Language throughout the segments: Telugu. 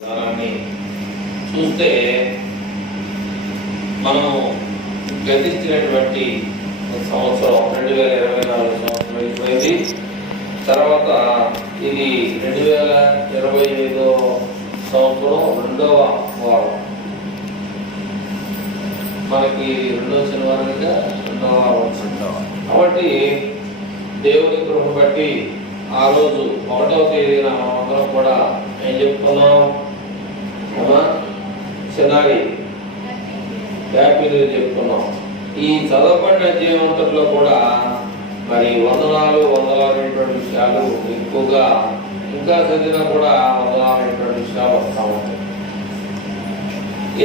దాన్ని చూస్తే మనం గతించినటువంటి సంవత్సరం 2024 సంవత్సరం అయిపోయింది. తర్వాత ఇది 2025 సంవత్సరం రెండవ వారం. మనకి రెండవ శనివారంగా రెండవ వారం కాబట్టి దేవుని కృప బట్టి ఆ రోజు 1వ తేదీన అందరం కూడా ఏం చెప్పుకున్నాం? శనాగి హ్యాపీ చెప్పుకున్నాం. ఈ చదవబడిన అధ్యాయంలో కూడా మరి వందనాలైనటువంటి విషయాలు ఎక్కువగా ఇంకా చదివినా కూడా వందనాలైనటువంటి విషయాలు వస్తూ ఉంటాయి.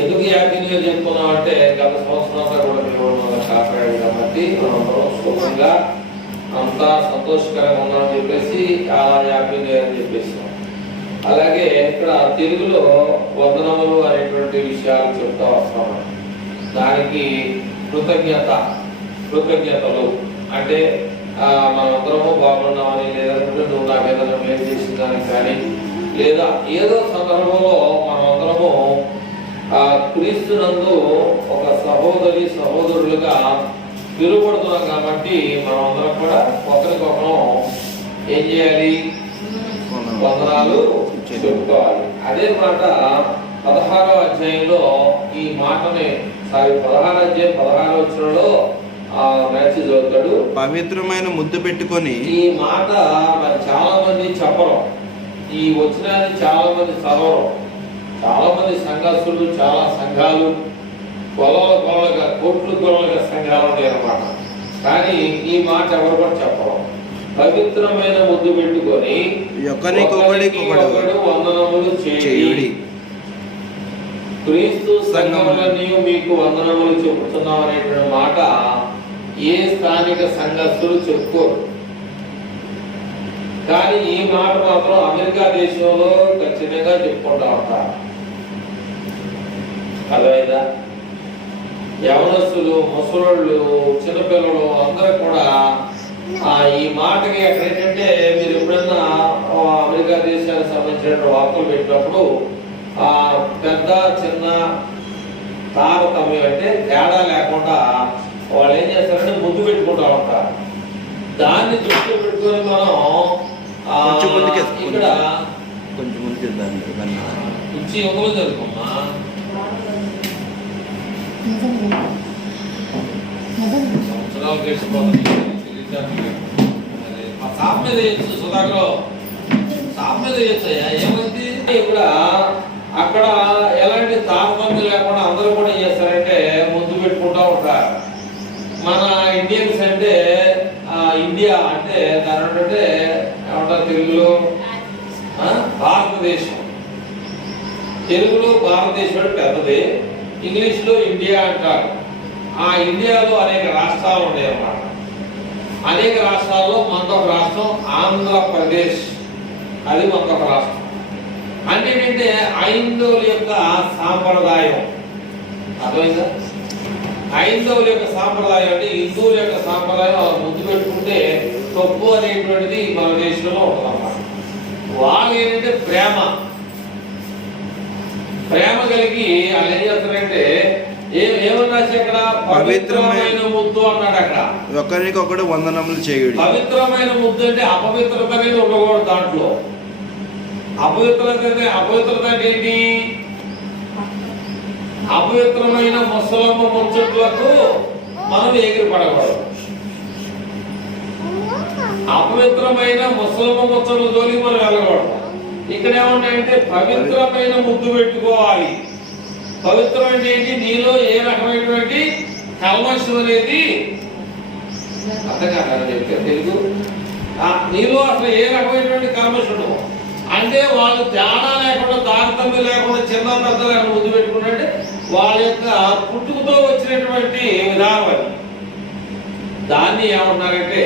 ఎందుకు హ్యాపీగా చెప్పుకున్నాం అంటే గత సంవత్సరంగా కూడా దేవుడు కాపాడాడు కాబట్టి మనం సుఖంగా అంతా సంతోషకరంగా ఉన్నామని చెప్పేసి చాలా హ్యాపీగా అని చెప్పేసాం. అలాగే ఇక్కడ తెలుగులో వందనములు అనేటువంటి విషయాలు చెప్తా వస్తాం. దానికి కృతజ్ఞతలు అంటే మనందరము బాగున్నామని, లేదంటే నువ్వు నాకు ఏదైనా మేలు చేసిన దానికి కానీ, లేదా ఏదో సందర్భంలో మనమందరము క్రీస్తునందు ఒక సహోదరులుగా పిలువబడుతున్నాం కాబట్టి మనమందరం కూడా ఒకరికొకరు ఏం చేయాలి? వందనాలు చెప్పుకోవాలి. అదే మాట 16వ అధ్యాయంలో ఈ మాటని 16వ అధ్యాయం 16వ వచనంలో మ్యాచ్ చదువుతాడు. పవిత్రమైన ముద్దు పెట్టుకొని ఈ మాట మరి చాలా మంది చెప్పరు, ఈ వచనాన్ని చాలా మంది చదవరు. చాలా మంది సంఘస్థులు, చాలా సంఘాలు కొలలుగా కోట్లుగా సంఘాలు ఉన్నాయి అన్నమాట. కానీ ఈ మాట ఎవరు కూడా చెప్పరు. పవిత్రమైన ముద్దు పెట్టుకొని ఒకరికొకడు వందనములు చేయుడి. క్రీస్తు సంఘములన్నీ మీకు వందనములు చెబుతున్నాం అనేటువంటి మాట ఏ స్థానిక సంఘస్థులు చెప్పుకోరు. కానీ ఈ మాట మాత్రం అమెరికా దేశంలో ఖచ్చితంగా చెప్పుకుంటా ఉంటారు. అదేదా యవనస్తులు, ముసలోళ్ళు, చిన్నపిల్లలు అందరూ కూడా ఈ మాటకి అక్కడ ఏంటంటే మీరు ఎప్పుడన్నా అమెరికా దేశానికి సంబంధించిన వార్తలు పెట్టినప్పుడు పెద్ద చిన్న తారతమ్యం అంటే తేడా లేకుండా వాళ్ళు ఏం చేస్తారంటే ముద్దు పెట్టుకుంటా ఉంటారు. దాన్ని దృష్టిలో పెట్టుకొని మనం ఇక్కడ కొంచెం ఇచ్చి ఒకరు జరుగుమ్మా సంవత్సరాలు గడిచిపోతుంది. సాప్ మీద వేయచ్చు, సుధాకర్ సాప్ మీద వేయచ్చయ్యా, ఏమైంది? ఇక్కడ అక్కడ ఎలాంటి తారతమ్యం లేకుండా అందరూ కూడా ఏం చేస్తారంటే ముద్దు పెట్టుకుంటా ఉంటారు. మన ఇండియన్స్ అంటే ఇండియా అంటే దాని అంటే ఏమంటారు తెలుగులో భారతదేశం. తెలుగులో భారతదేశం అంటే పెద్దది, ఇంగ్లీష్లో ఇండియా అంటారు. ఆ ఇండియాలో అనేక రాష్ట్రాలు ఉన్నాయి అన్నమాట. అనేక రాష్ట్రాల్లో మనకొక రాష్ట్రం ఆంధ్రప్రదేశ్, అది మనకొక రాష్ట్రం. అంటే ఏంటంటే ఐందవుల యొక్క సాంప్రదాయం అర్థమైందా? ఐందవుల యొక్క సాంప్రదాయం అంటే హిందువుల యొక్క సాంప్రదాయం ముద్దు పెట్టుకుంటే తప్పు అనేటువంటిది మన దేశంలో ఉంటుందన్నమాట. వాళ్ళు ఏంటంటే ప్రేమ కలిగి వాళ్ళు ఏం చేస్తారంటే ఏమన్నా అక్కడ పవిత్రమైన ముద్దు అన్నాడు. అక్కడ ఒకరికొకడు వందనములు చేయుడి. పవిత్రమైన ముద్దు అంటే అపవిత్రత అనేది ఉండకూడదు. దాంట్లో అపవిత్రత అంటే ఏంటి? అపవిత్రమైన ముసలమ్మ ముచ్చట్లకు మనం ఎగిరిపడకూడదు. అపవిత్రమైన ముసలమ్మ ముచ్చట్ల జోలికి మనం వెళ్ళకూడదు. ఇక్కడ ఏమన్నాయంటే పవిత్రమైన ముద్దు పెట్టుకోవాలి. పవిత్రమైన ఏంటి? నీలో ఏ రకమైనటువంటి కల్మషం అనేది అర్థం కాదు చెప్తే తెలుగు. నీలో అసలు ఏ రకమైనటువంటి కల్మషం అంటే వాళ్ళు తేడా లేకుండా తారతమ్యం లేకుండా చిన్న పెద్ద లేకుండా ముద్దు పెట్టుకుంటే వాళ్ళ యొక్క పుట్టుకతో వచ్చినటువంటి విధానం అది. దాన్ని ఏమన్నారంటే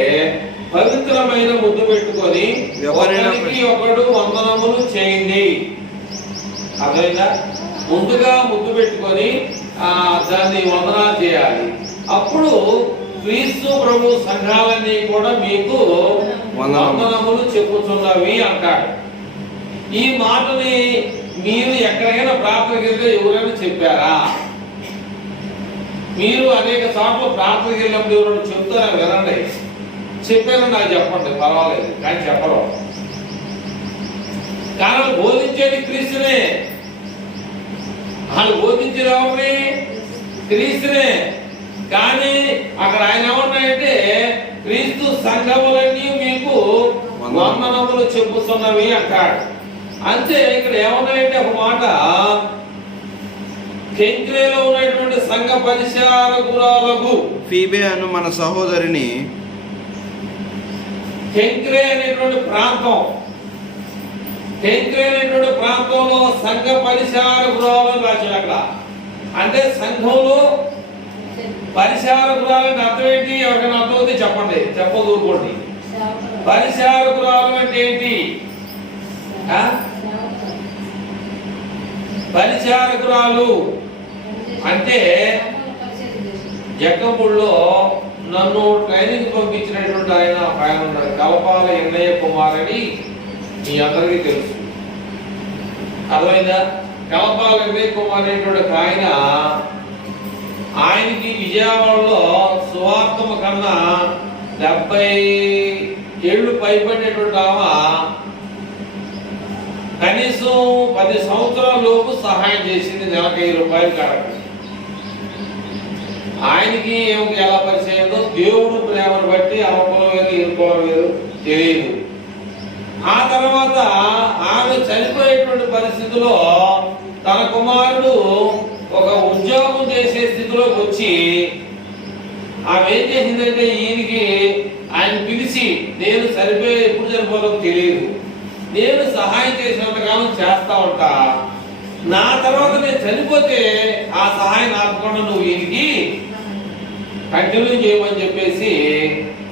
పవిత్రమైన ముద్దు పెట్టుకొని ఒకరికి ఒకడు వందనములు చేయండి. అర్థమైందా? ముందుగా ముద్దు పెట్టుకొని దాన్ని వందనాలు చేయాలి. అప్పుడు క్రీస్తు ప్రభు సంఘాలన్నీ కూడా మీకు వందనములు చెప్పుతున్నవి అంటాడు. ఈ మాటని మీరు ఎక్కడికైనా ప్రార్థనకి వెళ్తే ఎవరైనా చెప్పారా? మీరు అనేక చోట్ల ప్రార్థనకి వెళ్ళినప్పుడు ఎవరైనా చెప్తారా? వినండి, చెప్పారని నాకు చెప్పండి, పర్వాలేదు, కానీ చెప్పరు. కానీ వాళ్ళు బోధించేది క్రీస్తునే. వాళ్ళు బోధించేది ఎవరిని? క్రీస్తునే. కానీ అక్కడ ఆయన ఏమన్నాయంటే క్రీస్తు సంఘములన్నీ మీకు వందనములు చెప్పుతున్నవి అంటాడు. అంతే. ఇక్కడ ఏమన్నాయంటే ఒక మాట, కెంక్రేలో ఉన్నటువంటి సంఘ పరిచారకురాలకు ఫీబే అను మన సహోదరిని, కెంక్రే అనేటువంటి ప్రాంతం, కెంక్రే అనేటువంటి ప్రాంతంలో సంఘ పరిచారకురాలు రాశాడు అక్కడ. అంటే సంఘంలో పరిచారకురాలు అంటే అర్థం ఏంటి? ఎవరికైనా అర్థం అవుతే చెప్పండి, చెప్పదూరుకోండి. పరిచారకురాలు అంటే ఏంటి? పరిచారకురాలు అంటే జగ్గంపూడిలో నన్ను ట్రైనింగ్ పంపించినటువంటి ఆయన ఉన్నాడు, కలపాల ఎన్నయ్య కుమార్ అని మీ అందరికీ తెలుసు. అర్థమైందా? కలపాల ఎన్నయ్య కుమార్ అనేటువంటి ఆయనకి విజయవాడలో సువార్తమ కన్నా 70 ఏళ్ళు పైబడినటువంటి ఆమె కనీసం 10 సంవత్సరాల లోపు సహాయం చేసింది, నెలకు 1000 రూపాయలు కాడకు. ఆయనకి ఏమిటి ఎలా పరిచయంలో దేవుడు ప్రేమను బట్టి అవకులం వేరు ఇరుకోవడం వేరు తెలియదు. ఆ తర్వాత ఆమె చనిపోయేటువంటి పరిస్థితిలో తన కుమారుడు ఒక ఉద్యోగం చేసే స్థితిలోకి వచ్చి ఆమె ఏం చేసిందంటే ఈయనకి ఆయన పిలిచి, నేను ఎప్పుడు చనిపోవాలో తెలియదు, నేను సహాయం చేసినంతకాలం చేస్తా ఉంటా, నా తర్వాత నేను చనిపోతే ఆ సహాయం ఆపకుండా నువ్వు ఈయనకి కంటిన్యూ చేయమని చెప్పేసి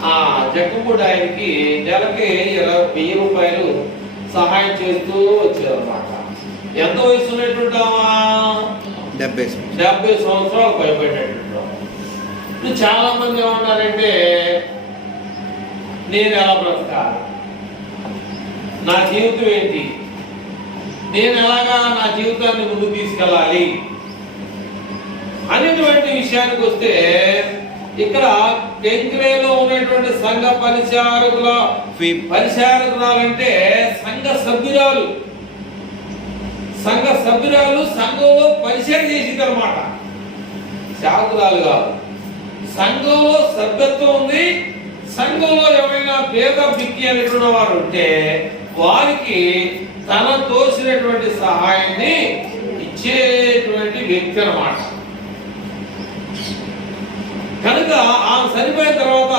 ఆ జగ్గంపూడి ఆయనకి నెలకి 1000 రూపాయలు సహాయం చేస్తూ వచ్చారన్నమాట. ఎంత వయసు ఉన్నటువంటి 70 సంవత్సరాలు పైబడినటువంటి. చాలా మంది ఏమన్నారంటే నేను ఎలా బ్రతకాలి, నా జీవితం ఏంటి, నేను ఎలాగా నా జీవితాన్ని ముందుకు తీసుకెళ్ళాలి అనేటువంటి విషయానికి వస్తే, ఇక్కడ కెంక్రేలో ఉన్నటువంటి సంఘ పరిచారకురాలంటే సంఘ సభ్యురాలు. సంఘ సభ్యురాలు సంఘంలో పరిచయం చేసింది అనమాట, సేవకురాలు కాదు. సంఘంలో సభ్యత్వం ఉంది. సంఘంలో ఎవరైనా పేద బిక్కి అనేటువంటి వారు ఉంటే వారికి తన తోసినటువంటి సహాయాన్ని ఇచ్చేటువంటి వ్యక్తి అన్నమాట. కనుక ఆమె చనిపోయిన తర్వాత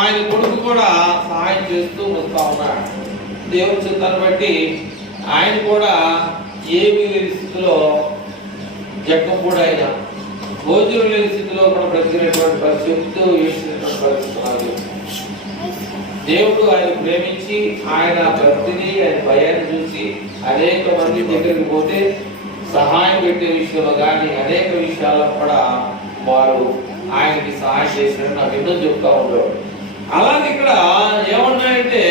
ఆయన కొడుకు కూడా సహాయం చేస్తూ వస్తా ఉన్నాడు. దేవుని చిత్తాన్ని బట్టి ఆయన కూడా ఏమీ లేని స్థితిలో జగ్గంపూడి ఆయన భోజనం లేని స్థితిలో కూడా బ్రతికినటువంటి పరిస్థితులు వేసినటువంటి పరిస్థితులు. దేవుడు ఆయన ప్రేమించి ఆయన భక్తిని, ఆయన భయాన్ని చూసి అనేక మంది దగ్గరికి పోతే సహాయం పెట్టే విషయంలో కానీ అనేక విషయాల్లో కూడా వారు ఆయనకి సహాయం చేసినట్టు నాకు ఎన్నో చెప్తా ఉంటాడు. అలాగే ఇక్కడ ఏమన్నాయంటే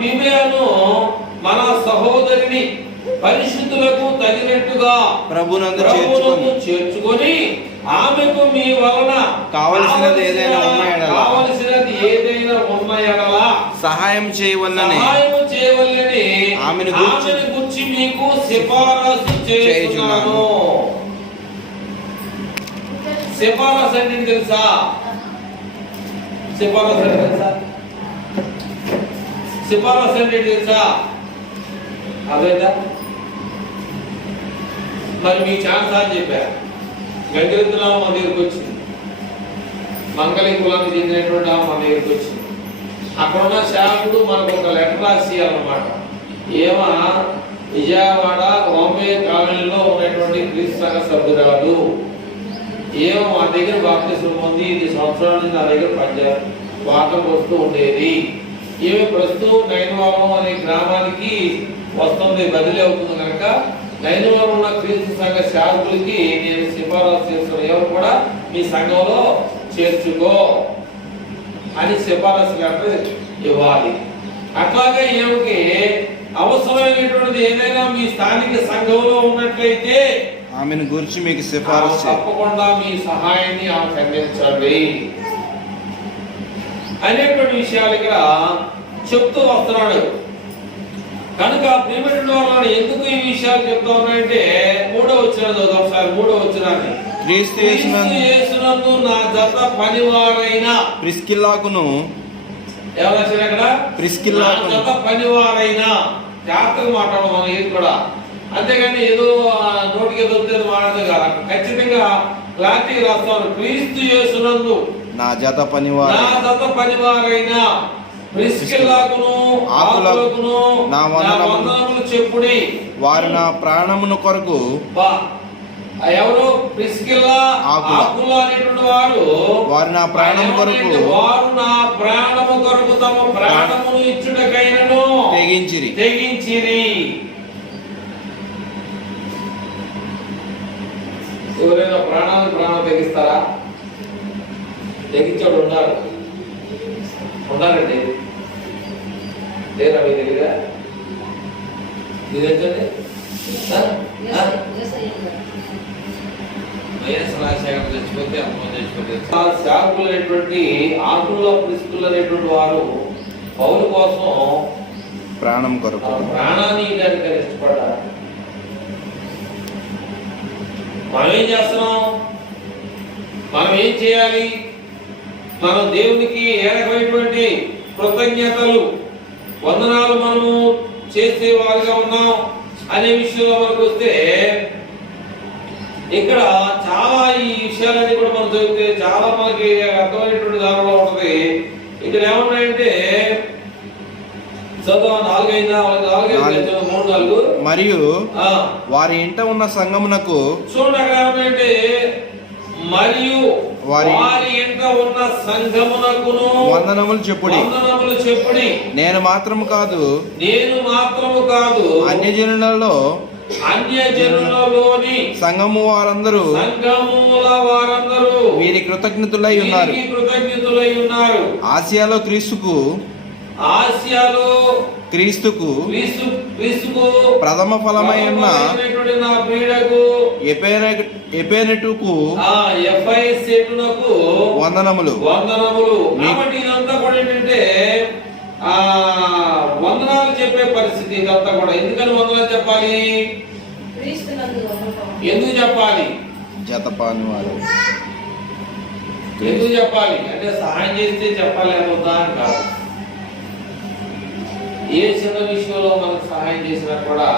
బీబియాను మన సహోదరిని పరిశుద్ధులకు తగినట్టుగా ప్రభునందు చేర్చుకొని ఆమెకు మీ వలన కావలసినది ఏదైనా ఉన్న ఎడల సహాయం చేయవల్లని ఆమెను గురించి మీకు సిఫారసు చేస్తున్నాను. సిఫారసు అంటే తెలుసా? సిఫారసు అంటే తెలుసా? సిఫారసు అంటే తెలుసా? అదేదా? మరి మీ ఛాన్స్ అని చెప్పారు. గంగిరెద్దురావు మన దగ్గరికి వచ్చింది, మంగళి కులానికి చెందినటువంటి మన దగ్గరికి వచ్చింది. అక్కడున్న సేవకుడు మనకు ఒక లెటర్ రాసి అన్నమాట. విజయవాడ బాంబే కాలనీలో ఉన్నటువంటి క్రీస్తు సంఘ సభ్యురాలు మా దగ్గర బాప్తిస్మం పొంది 8 సంవత్సరాల నుంచి నా దగ్గర వార్తకు వస్తూ ఉండేది. ప్రస్తుతం నైనవరం అనే గ్రామానికి వస్తుంది, బదిలీ అవుతుంది. కనుక నైనవరం ఉన్న క్రీస్తు సంఘ సేవకులకి నేను సిఫారసు చేస్తున్న ఎవరు కూడా మీ సంఘంలో చేర్చుకో అని సిఫారసు లెటర్ ఇవ్వాలి. అట్లాగే ఈమెకి అవసరమైనటువంటిది ఏదైనా మీ స్థానిక సంఘంలో ఉన్నట్లయితే ఆమెను గురించి మీకు సిఫారసు చేయి. తప్పకుండా మీ సహాయాన్ని ఆమెకు అందించండి అనేటువంటి విషయాలు ఇక్కడ చెప్తూ వస్తున్నాడు. కనుక ప్రియమైన వాళ్ళని ఎందుకు ఈ విషయాలు చెప్తా ఉన్నాయంటే 3వ వచనం చదువు ఒకసారి. 3వ వచనాన్ని క్రీస్తు యేసునందు నా జత పనివారైన ప్రిస్కిల్లాకును ఎవరు రాశారు అక్కడ? ప్రిస్కిల్లాకును నా జత పనివారైన జాగ్రత్తగా మాట్లాడడం మనం ఏది కూడా, అంతేగాని ఏదో నోటికి ఏదో వస్తే మాట్లాడదు కదా. ఖచ్చితంగా క్లారిటీ రాస్తాను. క్రీస్తు యేసునందు నా జత పనివారైన ప్రిస్కిల్లాకును ఆకులకును నా వందనములు చెప్పుడి. వారు నా ప్రాణమును కొరకు ఎవరు? ప్రిస్కిల్లా ఆకుల అనేటువంటి వారు నా ప్రాణము కొరకు తమ ప్రాణమును ఇచ్చుటకైనను తెగించిరి. ఎవరైనా ప్రాణం తెగిస్తారా? తెగించాడు ఉండాలండి. లేరా మీ దగ్గర? ఇదేంటండి చచ్చిపోతే అమ్మ చచ్చిపోతే శాఖలు అనేటువంటి ఆకుల్లో ప్రిస్కులు అనేటువంటి వారు పౌలు కోసం ప్రాణం కొరకు ప్రాణాన్ని ఇవ్వడానికి ఇష్టపడ్డారు. మనం ఏం చేస్తున్నాం? మనం ఏం చేయాలి? మనం దేవునికి ఏ రకమైనటువంటి కృతజ్ఞతలు వందనాలు మనము చేసే వారిగా ఉన్నాం అనే విషయంలో మనకు వస్తే ఇక్కడ చాలా ఈ విషయాలన్నీ కూడా మనం చదివితే చాలా మనకి అర్థమైనటువంటి దానిలో ఉంటుంది. ఇక్కడ ఏమన్నాయంటే చదువు 4:4 మరియు వారి ఇంట ఉన్న సంఘమునకు చూడండి. అక్కడ ఏమన్నాయంటే మరియు వారి ఇంట ఉన్న సంఘమునకును వందనములు చెప్పుడి. నేను మాత్రము కాదు అన్యజనులలోని సంఘముల వారందరూ వీరి కృతజ్ఞతులై ఉన్నారు. ఆసియాలో క్రీస్తుకు ప్రథమ ఫలమై ఉన్న ఎపెనెటుకు వందనములు. కాబట్టి ఇదంతా కూడా ఏంటంటే వందనాలు చెప్పే పరిస్థితి ఇదంతా కూడా. ఎందుకని వందనాలు చెప్పాలి? ఎందుకు చెప్పాలి? జతపాని వారు ఎందుకు చెప్పాలి అంటే సహాయం చేస్తే చెప్పాలి అవుతా అని కాదు. ఏ చిన్న విషయంలో మనకు సహాయం చేసినా కూడా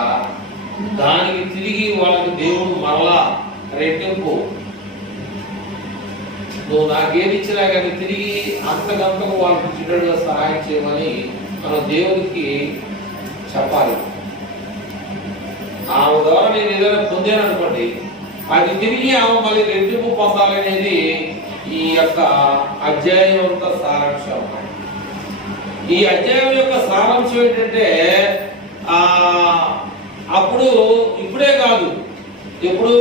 దానికి తిరిగి వాళ్ళకి దేవుడు మరలా రెట్టింపు. నువ్వు నాకేది ఇచ్చినా కానీ తిరిగి అంతకంతకు వాళ్ళకి చిన్నగా సహాయం చేయమని మనం దేవుడికి చెప్పాలి. ఆమె ద్వారా నేను ఏదైనా పొందాను అనుకోండి, అది తిరిగి ఆమె మళ్ళీ రెట్టింపు పొందాలనేది ఈ యొక్క అధ్యాయం యొక్క సారాంశం. ఈ అధ్యాయం యొక్క సారాంశం ఏంటంటే అప్పుడు ఇప్పుడే కాదు, ఎప్పుడు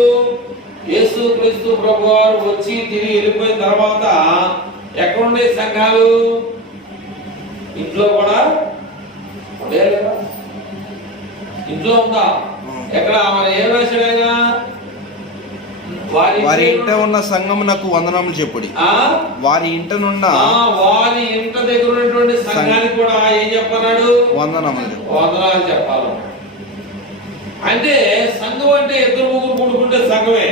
యేసు క్రీస్తు ప్రభు వారు వచ్చి తిరిగి వెళ్ళిపోయిన తర్వాత ఎక్కడుండే సంఘాలు? ఇంట్లో కూడా ఉండే లేదా? ఇంట్లో ఉందా? ఎక్కడ మన ఏం రాశాడు ఆయన? వారి ఇంట ఉన్న సంఘమునకు వందనములు చెప్పుడి. వారి ఇంట దగ్గర ఉన్నటువంటి సంఘానికి కూడా ఏం చెప్పన్నాడు? వందనాలు చెప్పాలి. అంటే సంఘం అంటే ఇద్దరు ముగ్గురు కూడుకుంటే సంఘమే.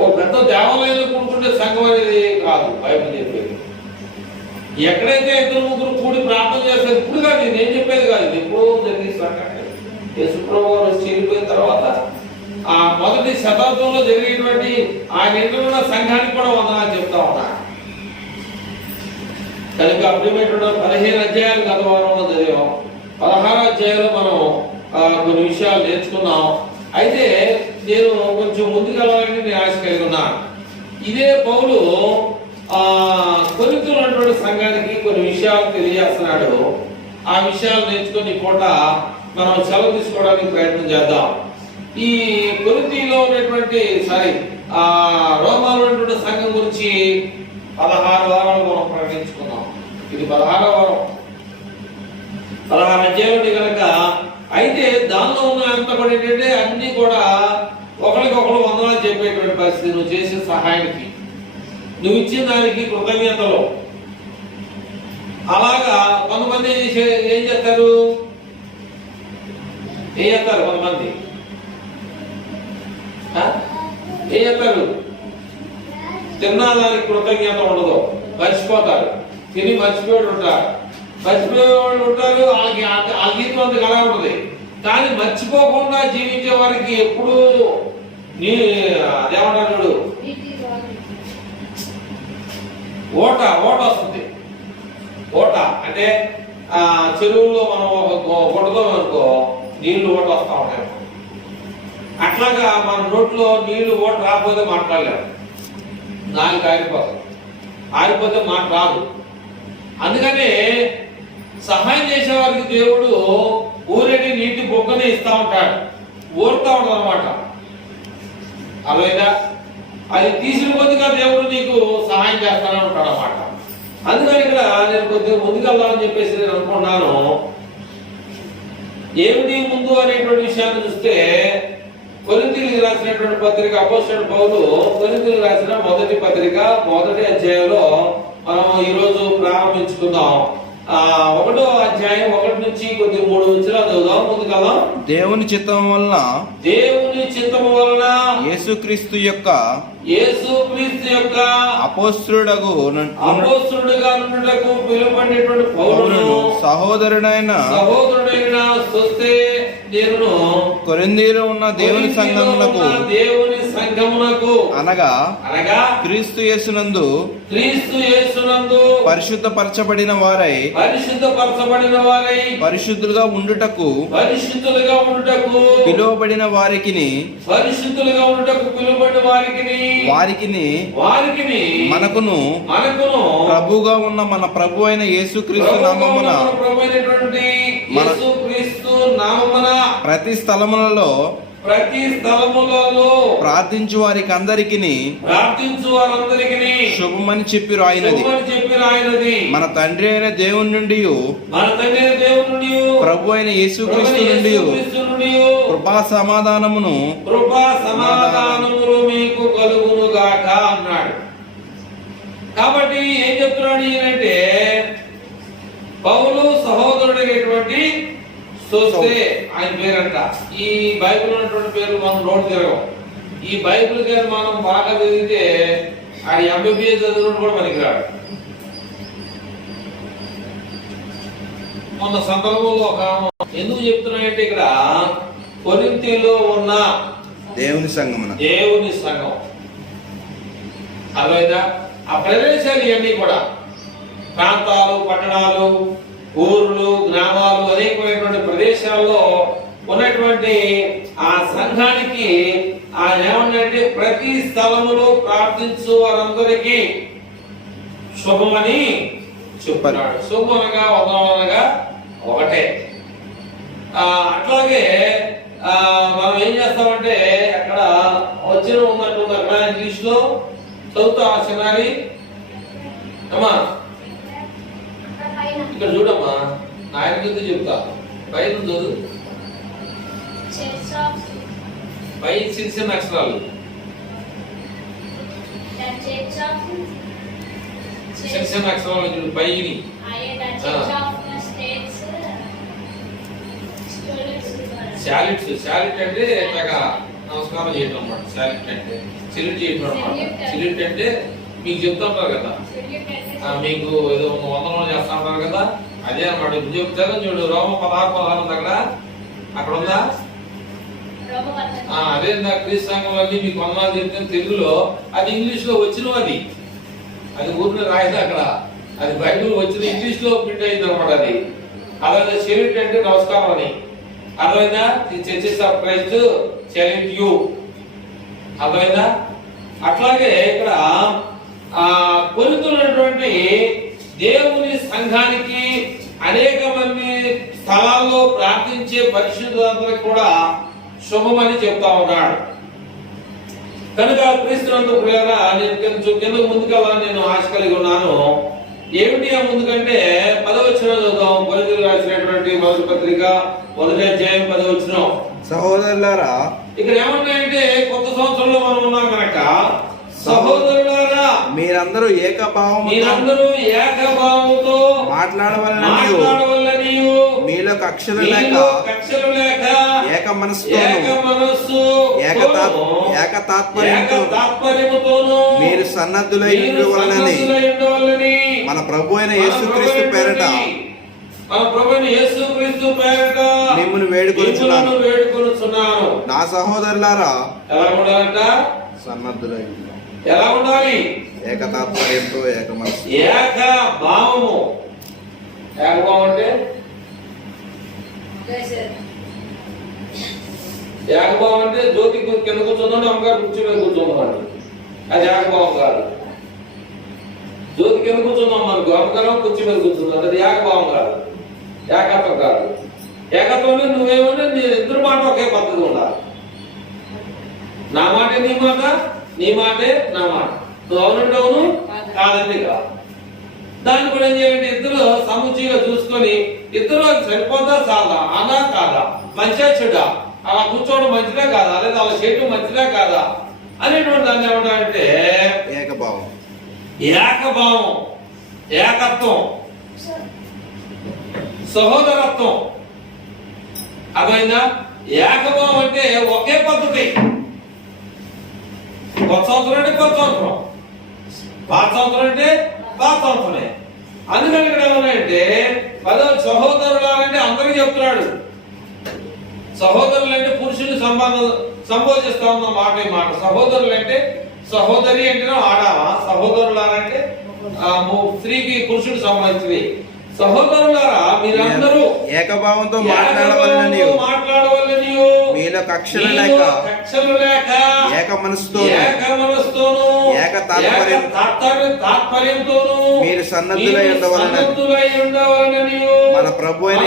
ఓ పెద్ద దేవాలయంలో కూడుకుంటే సంఘం అనేది కాదు బైబిల్ చెప్పేది. ఎక్కడైతే ఇద్దరు ముగ్గురు కూడి ప్రార్థన చేస్తారు, ఇప్పుడు కాదు, నేను చెప్పేది కాదు, ఇది ఎప్పుడో జరిగింది సంఘం. యేసుప్రభువు వచ్చి వెళ్ళిపోయిన తర్వాత ఆ మొదటి శతాబ్దంలో జరిగేటువంటి ఆ నిండున్న సంఘానికి కూడా వందనాలు చెప్తా ఉన్నా. కనుక ప్రియమైనటువంటి 15 అధ్యాయాలు గత వారంలో చదివాం. 16 అధ్యాయాలు మనం కొన్ని విషయాలు నేర్చుకున్నాం. అయితే నేను కొంచెం ముందుకెళ్ళాలని నేను ఆశ కలిగి ఉన్నాను. ఇదే పౌలు కొరింథీలో ఉన్నటువంటి సంఘానికి కొన్ని విషయాలు తెలియజేస్తున్నాడు. ఆ విషయాలు నేర్చుకుని పూట మనం సెలవు తీసుకోవడానికి ప్రయత్నం చేద్దాం. ఈ కొరింథీలో ఉన్నటువంటి రోమాలో ఉన్నటువంటి సంఘం గురించి 16 వారాలు మనం ప్రకటించుకున్నాం. ఇది 16వ వరం. 16 అధ్యాయుడు కనుక. అయితే దానిలో ఉన్న అంత కూడా ఏంటంటే అన్ని కూడా ఒకరికొకరు వందనాలు చెప్పేటువంటి పరిస్థితి. నువ్వు చేసిన సహాయానికి, నువ్వు ఇచ్చిన దానికి కృతజ్ఞతలు. అలాగా కొంతమంది ఏం చేస్తారు కొంతమంది ఏం చేస్తారు, తిన్నాదానికి కృతజ్ఞత ఉండదు, మర్చిపోతారు. తిని మర్చిపోయి ఉంటారు. వాళ్ళకి ఆ జీవితం అంతా అలా ఉంటుంది. కానీ మర్చిపోకుండా జీవించే వారికి ఎప్పుడు అదేమంటాడు ఓట వస్తుంది. ఓట అంటే చెరువుల్లో మనం కొడదాం అనుకో, నీళ్లు ఓట వస్తా ఉంటాయి. అట్లాగా మన నోట్లో నీళ్లు ఓట రాకపోతే మాట్లాడలేము. నాలుగు ఆగిపోతే మాట రాదు. అందుకనే సహాయం చేసే వారికి దేవుడు ఊరేడి నీటి బొగ్గనే ఇస్తా ఉంటాడు, ఊరుతా ఉంటాడు అనమాట. అలాగా అది తీసిన కొద్దిగా దేవుడు నీకు సహాయం చేస్తానే ఉంటాడు అన్నమాట. అందుకని ఇక్కడ నేను కొద్దిగా ముందుకెళ్దామని చెప్పేసి నేను అనుకున్నాను. ఏమిటి ముందు అనేటువంటి విషయాన్ని చూస్తే, కొరింథీయులకు రాసినటువంటి పత్రిక అపోస్తలుడైన పౌలు కొరింథీయులకు రాసిన మొదటి పత్రిక 1వ అధ్యాయంలో మనం ఈరోజు ప్రారంభించుకుందాం. 1వ అధ్యాయం 1 నుంచి కొద్ది 3 వచనాలు చదువుదాం. ముందుకెళ్దాం. దేవుని చిత్తం వలన యేసుక్రీస్తు యొక్క అపోస్తలుడుగా నుండుటకు పిలువబడినటువంటి పౌలును సహోదరుడైన కొరింథీలో ఉన్న దేవుని సంఘమునకు అనగా క్రీస్తు యేసునందు పరిశుద్ధపరచబడిన వారై పరిశుద్ధులుగా ఉండుటకు పిలువబడిన వారికిని మనకును ప్రభువుగా ఉన్న మన ప్రభు అయిన యేసుక్రీస్తు నామమున ప్రతి స్థలములలో ప్రార్థించు వారికి అందరికి శుభమని చెప్పి రాయినది. మన తండ్రి అయిన దేవుని నుండి ప్రభు అయిన యేసుక్రీస్తు నుండి కృపా సమాధానమును మీకు కలుగును గాక అన్నాడు. కాబట్టి ఏం చెప్తున్నాడు ఈయనంటే, పౌలు సహోదరుడైనటువంటి సోస్తే ఆయన పేరంట. ఈ బైబిల్ ఉన్నటువంటి పేరు మనం నోట్ తిరగం. ఈ బైబిల్ గారు మనం బాగా చదివితే ఆయన ఎంబీబీఎస్ చదివినట్టు కూడా మనకి రాడు. మొన్న సందర్భంలో ఒక ఎందుకు చెప్తున్నాయంటే, ఇక్కడ కొరింథీలో ఉన్న దేవుని సంఘం అర్థమైందా? ఆ ప్రదేశాలు ఇవన్నీ కూడా ప్రాంతాలు, పట్టణాలు, ఊర్లు, గ్రామాలు, అనేకమైనటువంటి ప్రదేశాల్లో ఉన్నటువంటి ఆ సంఘానికి ఆయన ఏమన్నంటే, ప్రతి స్థలములో ప్రార్థించు వారందరికీ శుభమని చెప్పాడు. శుభం అనగా వందనగా ఒకటే. అట్లాగే మనం ఏం చేస్తామంటే, అక్కడ వచ్చిన ఉన్నట్టుంది అక్కడ ఇంగ్లీష్ లో చదువుతా సినారి అమ్మా. ఇక్కడ చూడమ్మా, నాయన గురించి చెప్తా. పైన చదువు, పై చిన్న అక్షరాలు చిన్న అక్షరాలు చూడు పైని. శాలిట్ అంటే నమస్కారం చేయడం అన్నమాట. శాలిట్ అంటే సెల్యూట్ చేయడం అన్నమాట. సెల్యూట్ అంటే మీకు చెప్తా ఉంటారు కదా, మీకు ఏదో వందనం చేస్తా ఉంటారు కదా, అదే అన్నమాట. ఇప్పుడు చెప్తారు చూడు, రోమ 16:16 అక్కడ ఉందా? అదే క్రీస్తు సంఘంలోని మీకు వందనాలు చెప్తే తెలుగులో, అది ఇంగ్లీష్ లో వచ్చిన అది ఊరిని రాయదు అక్కడ. అది బైబిల్ వచ్చిన ఇంగ్లీష్ లో ప్రింట్ అయింది అనమాట. అది అలాగే సెల్యూట్ అంటే నమస్కారం అని. అర్థమైందా? Churches of Christ salute you. అర్థమైందా? అట్లాగే ఇక్కడ కొరింథీయున్నటువంటి దేవుని సంఘానికి అనేక మంది స్థలాల్లో ప్రార్థించే పరిశుద్ధులందరికీ కూడా శుభమని చెప్తా ఉన్నాడు. కనుక క్రీస్తునందు ప్రియులారా, నేను కింద ముందుకెళ్ళాలని నేను ఆశ కలిగి ఉన్నాను. ఏమిటి ఆ ముందుకంటే 10వ వచనం చదువుదాం. కొరింథీయులకు రాసినటువంటి మొదటి పత్రిక 1వ అధ్యాయం 10వ వచనం. సహోదరులారా, ఇక్కడ ఏమన్నాయంటే కొత్త సంవత్సరంలో మనం ఉన్నాం కనుక సహోదరులారా మీరందరూ మీరందరూ ఏకభావముతో మాట్లాడవలనని మీలో కక్షలు లేక ఏక మనస్సు ఏక తాత్పర్యముతోను మీరు సన్నద్ధులై ఉండవలనని మన ప్రభు అయిన యేసుక్రీస్తు పేరట మిమ్మల్ని వేడుకొనుచున్నాను. నా సహోదరులారా, ఎలా ఉండాలంట? సన్నద్ధులై ఎలా ఉండాలి? ఏక తాత్పర్యంతో ఏక మనస్సు ఏక భావము. ఏకభావం అంటే ఏకభావం అంటే జ్యోతి కింద కూర్చుందండి, అమ్మగారు కుర్చీ మీద కూర్చుందామండి, అది ఏకభావం కాదు. జ్యోతి కింద కూర్చుందాం మనకు, అమ్మగారు కుర్చీ మీద కూర్చుందాం, అది ఏకభావం కాదు, ఏకత్వం కాదు. ఏకత్వంలో నువ్వేమన్నా నేను ఇద్దరు మాట ఒకే పద్ధతి ఉండాలి. నా మాటే నీ మాట, నీ మాటే నా మాట, నువ్వు అవునంటే అవును, కాదండి కాదు. దాన్ని కూడా ఏం చేయాలంటే ఇద్దరు సముచిగా చూసుకొని ఇద్దరు సరిపోతా సాదా, అనా కాదా, మంచిగా చెడా, అలా కూర్చోవడం మంచిదా కాదా, లేదా అలా చేయడం మంచిదా కాదా అనేటువంటి దాన్ని ఏమంటారంటే ఏకభావం. ఏకభావం, ఏకత్వం, సహోదరత్వం. అర్థమైందా? ఏకభావం అంటే ఒకే పద్ధతి. కొత్త సంవత్సరం అంటే కొత్త సంవత్సరం, పాత సంవత్సరం అంటే పాత సంవత్సరమే. అందుకని ఇక్కడ ఏమన్నాయంటే సహోదరులారంటే అందరికీ చెప్తున్నాడు. సహోదరులు అంటే పురుషుని సంబోధిస్తా ఉన్న మాట. సహోదరులు అంటే సహోదరి అంటే ఆడావా, సహోదరులారంటే స్త్రీకి పురుషుడు సంబంధించినవి. సహోదరులారా మీరందరూ ఏకభావంతో మాట్లాడవలనని మీలో కక్షలు లేక ఏక మనస్సుతోను ఏక తాత్పర్యంతోను మీరు సన్నద్ధులై ఉండవలనని మన ప్రభు అయిన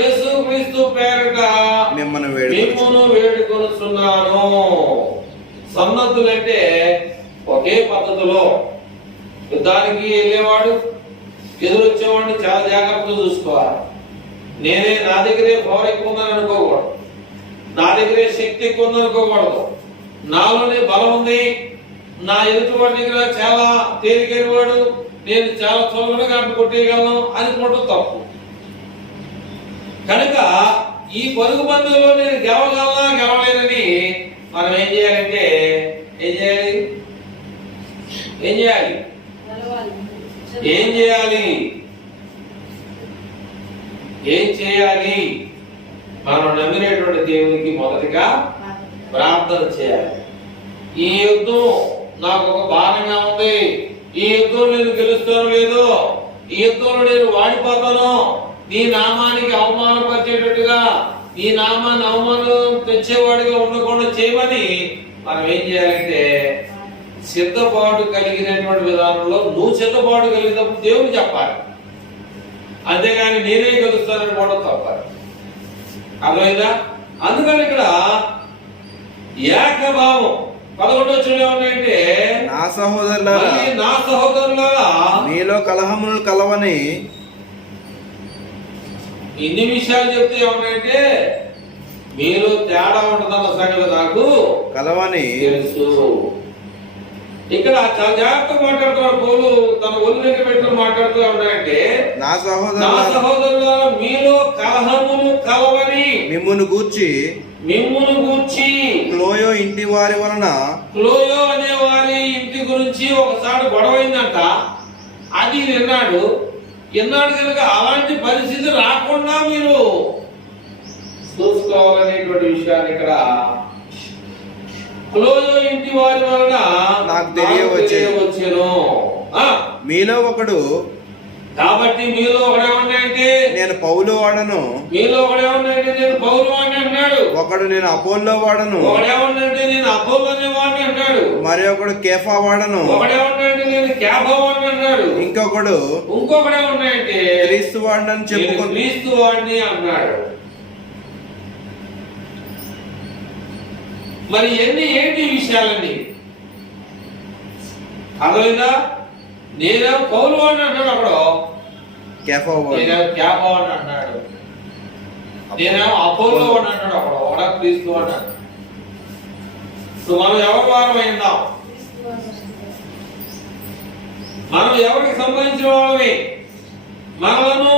యేసుక్రీస్తు పేరట మిమ్మల్ని వేడుకొనుచున్నాను. సన్నద్ధులంటే ఒకే పద్ధతిలో యుద్ధానికి వెళ్ళేవాడు ఎదురొచ్చేవాడిని చాలా జాగ్రత్తగా చూసుకోవాలి. నా దగ్గరే పవర్ ఎక్కువ ఉందని అనుకోకూడదు, నా దగ్గరే శక్తి ఎక్కువ ఉందని అనుకోకూడదు, నాలోనే బలం ఉంది, నా ఎదుటివాడి దగ్గర చాలా తేలికైన వాడు, నేను చాలా త్వరగా కొట్టేయగలను అనుకోవడం తప్పు. కనుక ఈ పరుగు పందులో నేను గెలవలేదని మనం ఏం చేయాలంటే ఏం చేయాలి? మనం నమ్మినటువంటి దేవునికి మొదటిగా ప్రార్థన చేయాలి. ఈ యుద్ధం నాకు ఒక భారంగా ఉంది, ఈ యుద్ధం నేను గెలుస్తాను లేదో, ఈ యుద్ధంలో నేను వాడిపోతాను, నీ నామానికి అవమానపరిచేటట్టుగా, నీ నామాన్ని అవమానం తెచ్చేవాడిగా ఉండకుండా చేయమని మనం ఏం చేయాలంటే సిద్ధపాటు కలిగినటువంటి విధానంలో నువ్వు సిద్ధపాటు కలిగినప్పుడు దేవుడు చెప్పాలి, అంతేగాని నేనే గెలుస్తానని కూడా తప్పాలి. అర్థమైందా? అందుకని ఇక్కడ ఏకభావం 11వ వచనంలో ఉన్నాయంటే నా సహోదరులారా మీలో కలహములు కలవని. ఇన్ని విషయాలు చెప్తే ఏమన్నాయంటే మీలో తేడా ఉంటుందన్న సంగతి నాకు కలవని తెలుసు. ఇక్కడ చాలా జాగ్రత్తగా మాట్లాడుతున్నారు పౌలు, తన ఒళ్ళు దగ్గర పెట్టుకుని మాట్లాడుతూ ఉన్నాయంటే నా సహోదరులారా మీలో కలహములు కలవని మిమ్మును గూర్చి క్లోయో ఇంటి వారి వలన, క్లోయో అనే వారి ఇంటి గురించి ఒకసారి గొడవైందంట. అది విన్నాడు కనుక అలాంటి పరిస్థితి రాకుండా మీరు చూసుకోవాలనేటువంటి విషయాన్ని ఇక్కడ క్లోయో ఇంటి వారి వలన నాకు తెలియవచ్చెను. మీలో ఒకడు, కాబట్టి మీలో ఒకడేమన్నాయంటే నేను పౌలు వాడను, మీలో ఒకడేమన్నాయంటే నేను పౌలు వాడిని అన్నాడు, ఒకడు నేను అపోల్లో వాడను, ఒకడేమన్నాయంటే నేను అపోల్లోనే వాడిని అన్నాడు, మరి ఒకడు కేఫా వాడను, ఒకడేమన్నాయంటే నేను కేఫా వాడిని అన్నాడు, ఇంకొకడేమన్నాయంటే క్రీస్తు వాడిని చెప్పుకో క్రీస్తు వాడిని అన్నాడు. మరి ఏంటి విషయాలండి? అర్థమైందా? నేనేమో పౌలు అని అంటాడు అప్పుడు, కేఫా వాడు. నేనేమో క్యాపా అని అంటున్నాడు, నేనేమో అపోలో అని అంటాడు అప్పుడు, ఒకడా క్రీస్తు అన్నాడు. ఇప్పుడు మనం ఎవరి వారం అయిందాం? మనం ఎవరికి సంబంధించిన వాళ్ళమే? మనలను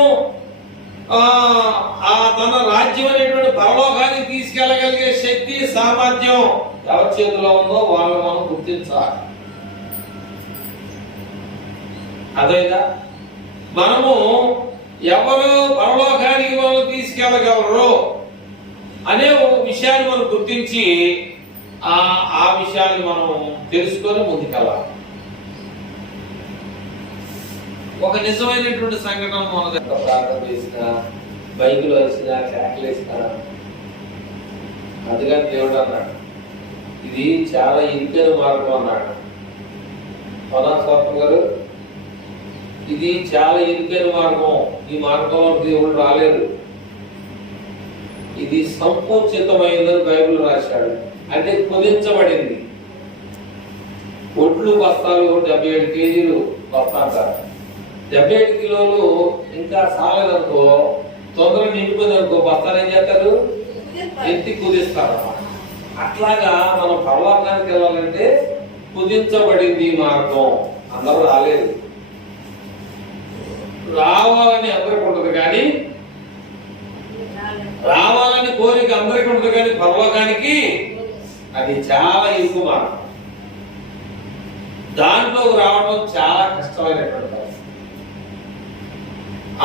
తన రాజ్యం అనేటువంటి పరలోకానికి తీసుకెళ్ళగలిగే శక్తి సామర్థ్యం ఎవరి చేతిలో ఉందో వాళ్ళు మనం గుర్తించాలి. అదేగా మనము ఎవరు పరలోకానికి వాళ్ళు తీసుకెళ్ళగలరు అనే ఒక విషయాన్ని మనం గుర్తించి ఆ విషయాన్ని మనం తెలుసుకొని ముందుకెళ్ళాలి. ఒక నిజమైనటువంటి సంఘటన మన దగ్గర ప్రార్థన చేసిన, బైకులో వేసిన, కేకలేసిన, అందుకని దేవుడు అన్నాడు ఇది చాలా ఇరుకైన మార్గం అన్నాడు. అవునా స్వామి గారు? ఇది చాలా ఇరుకైన మార్గం, ఈ మార్గంలో దేవుడు రాలేదు, ఇది సంపూర్ణమైందని బైబిల్ రాశాడు. అంటే కుదించబడింది. ఒడ్లు బస్తాలు 77 కేజీలు బస్తా అంటారు. 77 కిలోలు ఇంకా సాలేదనుకో, తొందరగా నిండిపోయింది అనుకో, బస్తాలు ఏం చేస్తారు? ఎత్తి కుదిస్తారు అన్నమాట. అట్లాగా మనం పరలోకానికి వెళ్ళాలంటే కుదించబడింది మార్గం. అందరూ రాలేదు. రావాలని అందరికి ఉంటుంది కానీ, రావాలని కోరిక అందరికి ఉంటుంది కానీ పరలోకానికి అది చాలా ఎక్కువ మార్గం. దాంట్లోకి రావడం చాలా కష్టమైనటువంటి పరిస్థితి.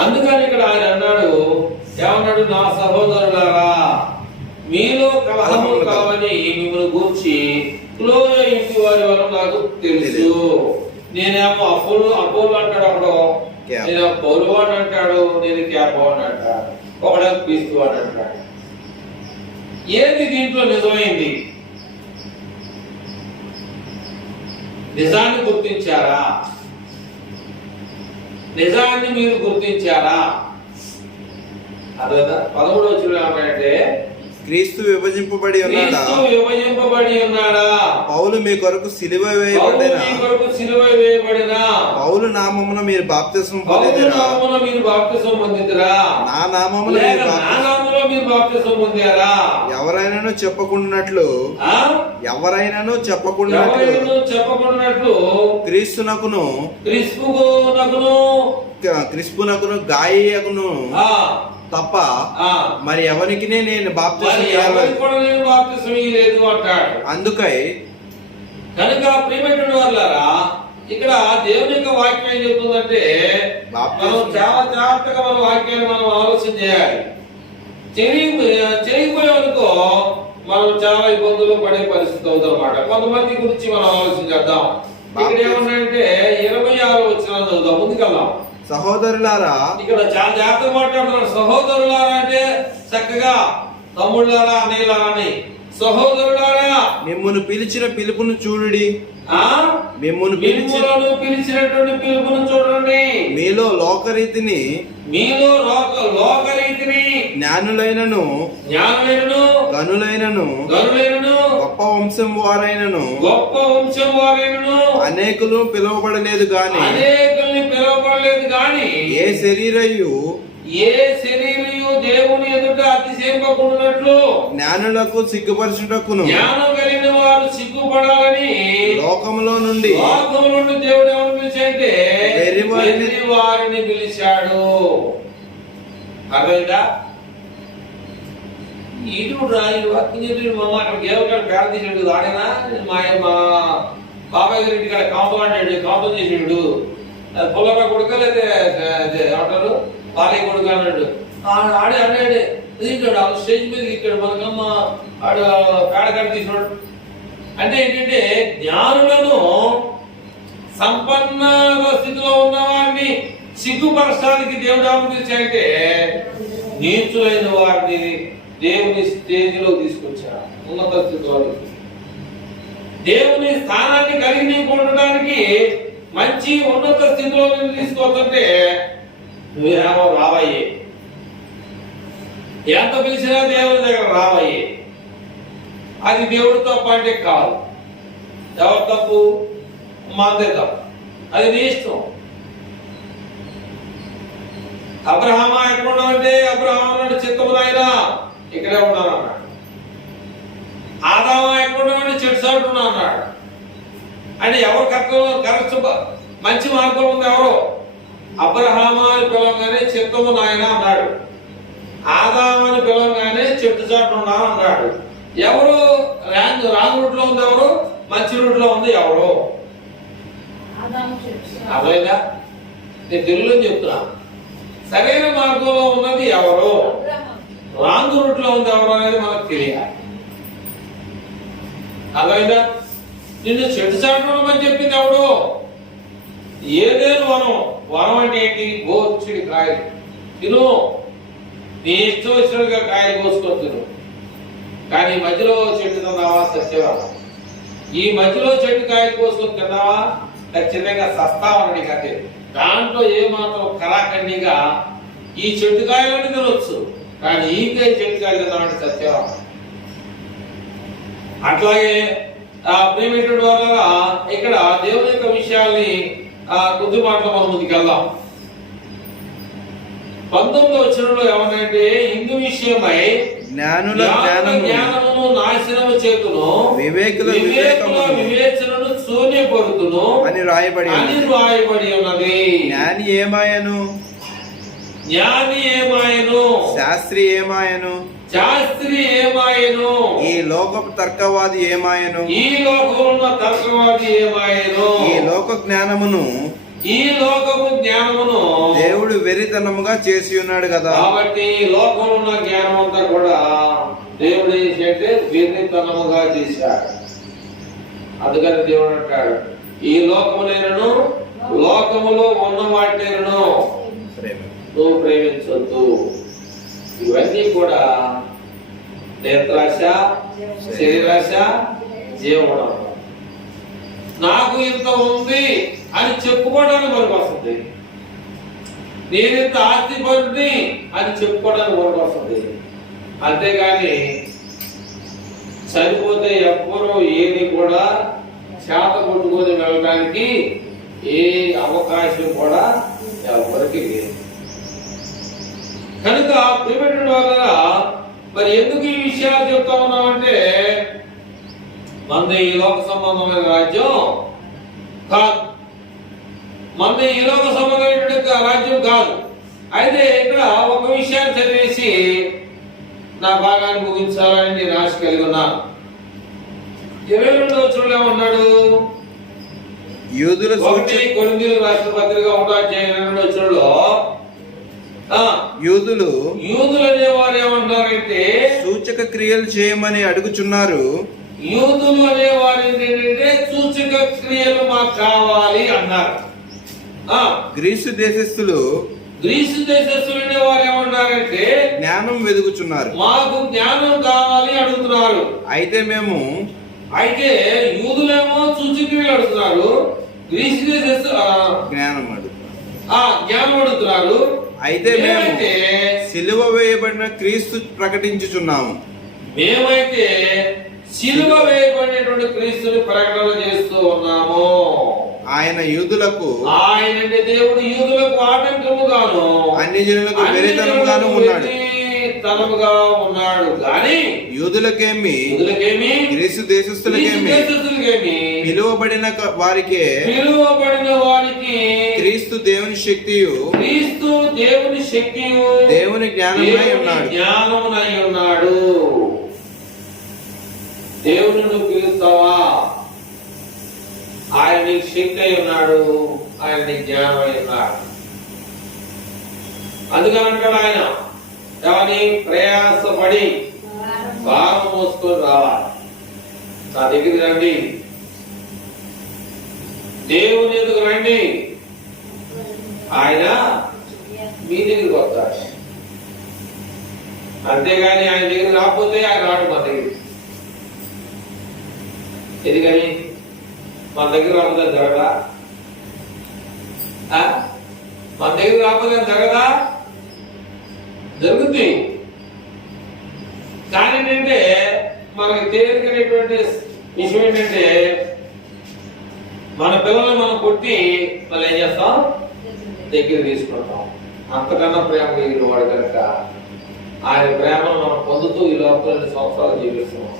అందుకని ఇక్కడ ఆయన అన్నాడు, ఏమన్నాడు? నా సహోదరులారా, మీలో కలహము కావని మిమ్మల్ని గూర్చి క్లోయ ఇంటి వారి వల్ల నాకు తెలుసు. నేనేమో అపోలో అంటాడు అప్పుడు, నేను పౌలు అని అంటాడు, నేను క్యాపో అని అంటాడు, ఒకడే క్రీస్తు అని అంటాడు. ఏది దీంట్లో నిజమైంది? నిజాన్ని గుర్తించారా? నిజాన్ని మీరు గుర్తించారా? అదే 13వ వచనంలో ఏమంటాడంటే, క్రీస్తు విభజింపబడి ఉన్నాడా? క్రీస్తు విభజింపబడి ఉన్నాడా? పౌలు మీ కొరకు సిలువ వేయబడినా, మీ కొరకు సిలువ వేయబడినా, పౌలు నామమున మీరు బాప్తిస్మం పౌలు పొందితిరా? నామమున మీరు బాప్తిస్మం పొందితిరా? నా నామమున లేక మీరు నా నామములో మీరు బాప్తిస్మం పొందారా? ఎవరైనాను చెప్పకుండానట్లు, ఎవరైనాను చెప్పకుండానట్లు క్రీస్తునకును క్రిస్పునకును గాయకును తప్ప మరి ఎవరికి నేను బాప్తిస్మం ఇవ్వలేదు అంటాడు. అందుకై కనుక ప్రియమైనటువంటి వాళ్ళారా, ఇక్కడ దేవుని యొక్క వాక్యం ఏం చెప్తుందంటే, మనం చాలా జాగ్రత్తగా మన వాక్యాన్ని మనం ఆలోచన చేయాలి. చేయకపోయామనుకో మనం చాలా ఇబ్బందులు పడే పరిస్థితి అవుతుంది అన్నమాట. కొంతమంది గురించి మనం ఆలోచన చేద్దాం. ఇక్కడ ఏమన్నాయంటే 26వ వచనం చదువుదాం, ముందుకెళ్దాం. సహోదరులారా, ఇక్కడ చాలా జాగ్రత్తగా మాట్లాడుతున్నాడు. సహోదరులారా అంటే చక్కగా తమ్ముళ్ళారా, అన్నయ్యలారా అని. సహోదరులారా, మిమ్మును పిలిచిన పిలుపును చూడుడి. మిమ్మును పిలిచినటువంటి పిలుపును చూడండి. మీలో లోకరీతిని జ్ఞానులైనను గనులైనను గొప్ప వంశం వారైనను అనేకులు పిలువబడలేదు గాని ఏ శరీరయు దేవుని ఎదుట అతిశయింపకుండానట్లు జ్ఞానులకు సిగ్గుపరచుటకును జ్ఞానం కలిగిన వారు సిగ్గుపడాలని లోకములో నుండి దేవుడు ఎవరు పిలిచాడంటే వారిని పిలిచాడు. అర్థమైందా? ఇటు రాయి వాక్యం చెప్పి మా అక్కడికి ఏమో పేర తీసాడు ఆడేనా, మా బాబాయ్ గారి ఇంటికాడ కాంపం చేసాడు. పొలగా కొడుక లేదా ఏమంటారు బాలయ్య కొడుకు అన్నాడు. ఆడే అన్నాడు తింటాడు, ఆ స్టేజ్ మీద ఇచ్చాడు, మనకమ్మ ఆడు పేడ కట్ట తీసినాడు. అంటే ఏంటంటే జ్ఞానులను సంపన్న స్థితిలో ఉన్న వారిని సిగ్గుపరచడానికి దేవుడు ఆమోదించాడంటే నీచులైన వారిని దేవుని స్టేజ్లో తీసుకొచ్చాడు, ఉన్నత స్థితిలో దేవుని స్థానాన్ని కలిగి ఉండడానికి మంచి ఉన్నత స్థితిలో తీసుకోవద్దంటే నువ్వేమో రావయ్యే, ఎంత పిలిచినా దేవుని దగ్గర రావయ్యే. అది దేవుడు తప్ప అంటే కాదు. ఎవరు తప్పు? మాదే తప్పు. అది నీ ఇష్టం. అబ్రహామా ఎక్కడున్నావంటే అబ్రహాం అన్నాడు చిత్తము నాయనా ఇక్కడే ఉన్నాను అన్నాడు. ఆదామా ఎక్కడున్నావంటే చెట్టు చాటు ఉన్నా అన్నాడు. అంటే ఎవరు కరెక్ట్ మంచి మార్గం ఉంది? ఎవరు? అబ్రహామా అని పిలవగానే చిత్తము నాయన అన్నాడు. ఆదామని పిలవగానే చెట్టు చాటు ఉన్నాను అన్నాడు. ఎవరు రాంగ్ రూట్ లో ఉంది? ఎవరు మంచి రూట్ లో ఉంది? ఎవరు? అదేనా నేను తెలుగులో చెప్తున్నా. సరైన మార్గంలో ఉన్నది ఎవరు, రాంగ్ రూట్ లో ఉంది ఎవరు అనేది మనకు తెలియాలి. అదేనా నిన్ను చెట్టు చాటుకోమని చెప్పింది ఎవడు? ఏదేను వనం. వనం అంటే ఏంటి? గోచుడి కాయలు తిను, నీ ఇష్టం వచ్చినట్టుగా కాయలు కోసుకొని తిను. కానీ మధ్యలో చెట్టు తిన్నావా? సత్యవా? ఈ మధ్యలో చెట్టు కాయలు కోసుకొని తిన్నావా? ఖచ్చితంగా సస్తావని కథే. దాంట్లో ఏమాత్రం కళాఖండిగా ఈ చెట్టు కాయలని తినొచ్చు, కానీ ఈ చెట్టు కాయలు తిన్నామంటే సత్యవా? అట్లాగే ప్రేమికుడు వల్ల ఇక్కడ దేవుని యొక్క విషయాల్ని కొద్ది మాటలు మనం ముందుకు వెళ్దాం. 19వ వచనంలో ఏమనంటే ఇందు విషయమై జ్ఞానుల జ్ఞానమును నాశనము చేతును, వివేకుల వివేచనను శూన్యపరుతును అని రాయబడి ఉన్నది. జ్ఞాని ఏమాయను? జ్ఞాని ఏమాయను? శాస్త్రి ఏమాయను? శాస్త్రి ఏమాయను? ఈ లోకపు తర్కవాది ఏమాయను? ఈ లోకమున్న తర్కవాది ఏమాయను? ఈ లోక జ్ఞానమును దేవుడు వెరితనముగా చేసి ఉన్నాడు కదా. కాబట్టి ఈ లోకంలో ఉన్న జ్ఞానం అంతా కూడా దేవుడు ఏంటంటే వెరితనముగా చేశాడు. అందుకని దేవుడు అంటాడు ఈ లోకములేనను లోకములో ఉన్న వాటినేను నువ్వు ప్రేమించొద్దు. ఇవన్నీ కూడా నేత్రాశ, శరీరాశ, జీవనం. నాకు ఇంత ఉంది అని చెప్పుకోవడానికి మనకు వస్తుంది. నేను ఇంత ఆస్తిపరుడిని అని చెప్పుకోవడానికి మనకు వస్తుంది. అంతేగాని చనిపోతే ఎవ్వరూ ఏది కూడా చేత కొట్టుకొని వెళ్ళడానికి ఏ అవకాశం కూడా ఎవరికి లేదు. కనుక ప్రిపెట్టడం వల్ల మరి ఎందుకు ఈ విషయాలు చెప్తా ఉన్నామంటే మంది ఈ లోక సంబంధమైన రాజ్యం కాదు, మంది ఈ లోక సంబంధమైన రాజ్యం కాదు. అయితే ఇక్కడ ఒక విషయాన్ని చదివేసి నా భాగాన్ని ముగించాలని నేను ఆశ కలిగి ఉన్నాను. 22వ వచనంలో ఏమన్నాడు? యూదుల కొరింథీయులకు రాసిన పత్రిక 1:22 వచనంలో యూదులు అనేవారు ఏమంటారంటే సూచక క్రియలు చేయమని అడుగుచున్నారు. యూదులు అనేవారు ఏంటంటే సూచక క్రియలు మాకు కావాలి అన్నారు. గ్రీసు దేశస్థులు అనేవారు ఏమన్నారంటే జ్ఞానం వెదుగుచున్నారు, మాకు జ్ఞానం కావాలి అడుగుతున్నారు. అయితే యూదులేమో సూచక క్రియలు అడుగుతున్నారు, గ్రీసు దేశస్థులు జ్ఞానం అడుగుతున్నారు. అయితే మేము సిలువ వేయబడిన క్రీస్తు ప్రకటించుచున్నాము. మేమైతే సిలువ వేయబడినటువంటి క్రీస్తుని ప్రకటన చేస్తూ ఉన్నాము. ఆయన యూదులకు దేవుడు యూదులకు ఆటంకముగాను అన్ని జనులకు వెరితనముగాను ఉన్నాడు కానీ యూదులకేమి గ్రీసు దేశస్థులకేమి పిలువబడిన వారికి క్రీస్తు దేవుని శక్తియు దేవుని జ్ఞానమునై ఉన్నాడు. దేవుని నువ్వు పిలుస్తావా? ఆయన నీకు శక్తి అయి ఉన్నాడు, ఆయన నీకు జ్ఞానం అయి ఉన్నాడు. అందుకని అంటాడు ఆయన ఎవరిని ప్రయాసపడి భారం మోసుకొని రావాలి, నా దగ్గరికి రండి, దేవుని ఎదుగు రండి, ఆయన మీ దగ్గరికి వస్తాడు. అంతేగాని ఆయన దగ్గర రాకపోతే ఆయన రాడు మన దగ్గర. ఎందుకని మన దగ్గర రాకపోతే జరగదా? మన దగ్గర రాకపోతే జరగదా? జరుగుతుంది. కానీ ఏంటంటే మనకి తేలికైనటువంటి విషయం ఏంటంటే మన పిల్లల్ని మనం కొట్టి మళ్ళీ ఏం చేస్తాం, దగ్గర తీసుకుంటాం. అంతకన్నా ప్రేమ కలిగిన వాడు కనుక ఆయన ప్రేమను మనం పొందుతూ ఈ లోపల సంవత్సరాలు జీవిస్తున్నాం.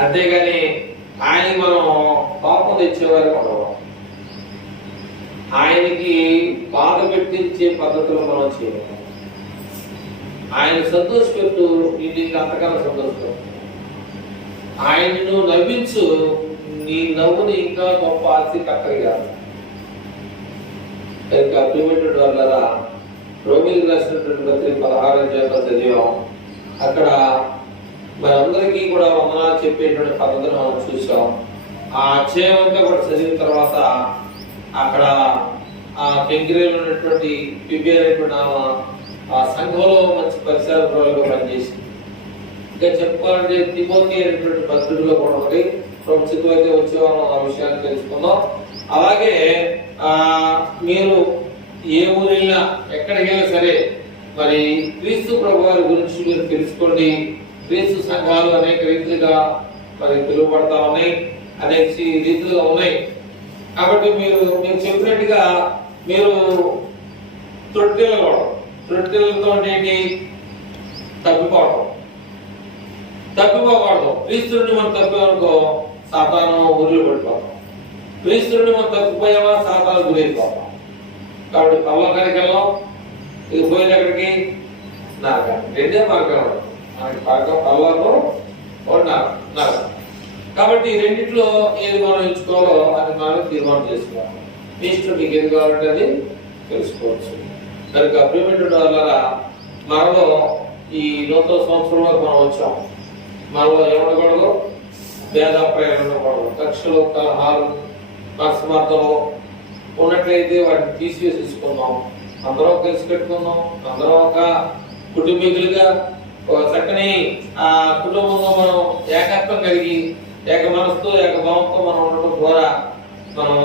అంతేగాని ఆయనకి మనం పాపం తెచ్చేవారు ఉండవు. ఆయనకి బాధ పెట్టించే పద్ధతులు మనం చేయలేము. ఆయన సంతోషపెట్టు, ఇది అంతకన్నా సంతోషపెట్టు. ఆయనను నవ్వించు, నీ నవ్వుని ఇంకా గొప్ప ఆస్తి కక్కరిగాదు. ప్రియమైనటువంటి వాళ్ళరా, రోమిలకు రాసినటువంటి పత్రిక 16వ అధ్యాయంలో చదివాం. అక్కడ మనందరికీ కూడా వందనాలు చెప్పేటువంటి పద్ధతిని మనం చూసాం. ఆ అధ్యాయం అంతా కూడా చదివిన తర్వాత అక్కడ ఆ కెంగిరేలో ఉన్నటువంటి పిబి అనేటువంటి ఆ సంఘంలో మంచి పరిసరాలుగా పనిచేసింది. ఇంకా చెప్పుకోవాలంటే తిమోతి అనేటువంటి భక్తుడిలో కూడా ఒకటి ప్రభుత్వం అయితే వచ్చేవారం ఆ విషయాన్ని తెలుసుకుందాం. అలాగే మీరు ఏ ఊరైనా ఎక్కడికైనా సరే మరి క్రీస్తు ప్రభు వారి గురించి మీరు తెలుసుకోండి. క్రీస్తు సంఘాలు అనేక రీతిగా మరి పిలువబడతా ఉన్నాయి, అనేక రీతిగా ఉన్నాయి. కాబట్టి మీరు చెప్పినట్టుగా మీరు తొట్టెలతో ఏంటి తప్పిపోకూడదు. క్రీస్తుని మనం తప్పామనుకో సాతాను ఊరిలో పడిపోతాం. క్రీస్తుని మనం తప్పిపోయామా సాతాను గురైపోతాం. కాబట్టి పల్లకానికి వెళ్ళాం, ఇది పోయిన ఎక్కడికి నరకానికి. రెండే మార్గం మనకి పల్లము నరకం. కాబట్టి ఈ రెండిట్లో ఏది మనం ఎంచుకోవాలో అది మనం తీర్మానం చేసుకోవాలి. మీ ఇష్టం, మీకు ఏది కావాలంటే అది తెలుసుకోవచ్చు. కనుక ప్రియమైనటువంటి వాళ్ళరా, మనలో ఈ నూతన సంవత్సరంలో మనం వచ్చాం. మనలో ఏమనకూడదు, భేదాభిప్రాయాలు ఉండకూడదు. కక్షలు, కలహాలు, మనస్మార్థలు ఉన్నట్లయితే వాటిని తీసివేసి తీసుకుందాం. అందరం కలిసి పెట్టుకుందాం. అందరం ఒక కుటుంబీకులుగా ఒక చక్కని ఆ కుటుంబంలో మనం ఏకత్వం కలిగి ఏక మనసుతో ఏక భావంతో మనం ఉండటం ద్వారా మనం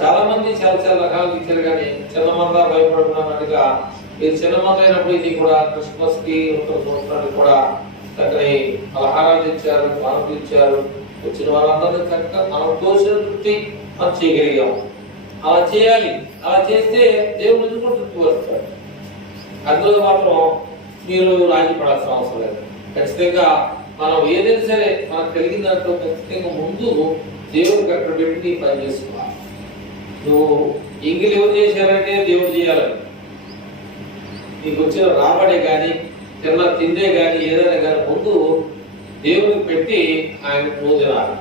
చాలా మంది చాలా రకాలు ఇచ్చారు. కానీ చిన్న మంద భయపడుతున్నట్టుగా ఇది చిన్న మంద అయినప్పుడు ఇది కూడా క్రిస్మస్ కి నూతన సంవత్సరానికి కూడా చక్కని పలహారాలు ఇచ్చారు, పానకులు ఇచ్చారు. వచ్చిన వాళ్ళందరినీ చక్కగా మనం తోసిన తృప్తి మనం చేయగలిగాము. అలా చేయాలి. అలా చేస్తే దేవుడు నుంచి కూడా తృప్తి వస్తాడు. అందులో మాత్రం మీరు రాజీ పడాల్సిన అవసరం లేదు. ఖచ్చితంగా మనం ఏదైనా సరే మనకు కలిగిన దాంట్లో ఖచ్చితంగా ముందు దేవుడికి అక్కడ పెట్టి పని చేసుకోవాలి. నువ్వు ఎంగిలి ఎవరు చేశారంటే దేవుడు చేయాలని, నీకు వచ్చిన రాబడే కానీ తిండే కానీ ఏదైనా కానీ ముందు దేవుడికి పెట్టి ఆయన నువ్వు తినాలి.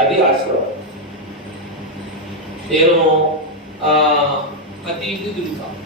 అది ఆశీర్వాదం. నేను ప్రతి ఇంటికి తిరుగుతాను.